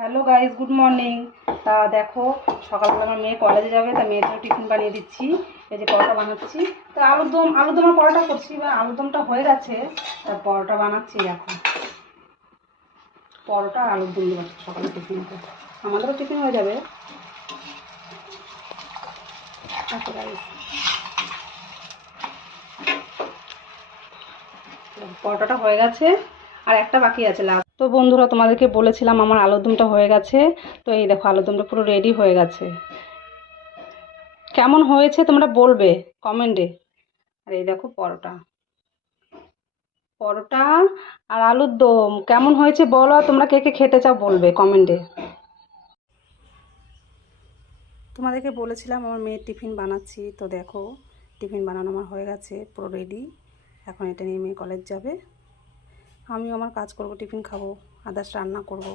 Hello guys, good morning. তা দেখো, সকালবেলা আমার মেয়ে কলেজে যাবে, তা মেয়ের জন্য টিফিন বানিয়ে দিচ্ছি। এই যে পরোটা বানাচ্ছি, তো আলুরদমের পরোটা করছি, বা আলুরদমটা হয়ে গেছে, তা পরোটা বানাচ্ছি। দেখো, পরোটা আর আলুর দম দেবো সকালে টিফিনটা, আমাদেরও টিফিন হয়ে যাবে। আচ্ছা গাইজ, পরোটাটা হয়ে গেছে, আর একটা বাকি আছে লাস্ট। তো বন্ধুরা, তোমাদেরকে বলেছিলাম আমার আলুরদমটা হয়ে গেছে। তো এই দেখো, আলুরদমটা পুরো রেডি হয়ে গেছে। কেমন হয়েছে তোমরা বলবে কমেন্টে। আর এই দেখো পরোটা, পরোটা আর আলুর দম কেমন হয়েছে বলো, আর তোমরা কে কে খেতে চাও বলবে কমেন্টে। তোমাদেরকে বলেছিলাম আমার মেয়ের টিফিন বানাচ্ছি, তো দেখো টিফিন বানানো আমার হয়ে গেছে, পুরো রেডি। এখন এটা নিয়ে মেয়ে কলেজ যাবে, আমিও আমার কাজ করব, টিফিন খাবো, আদার্স রান্না করব।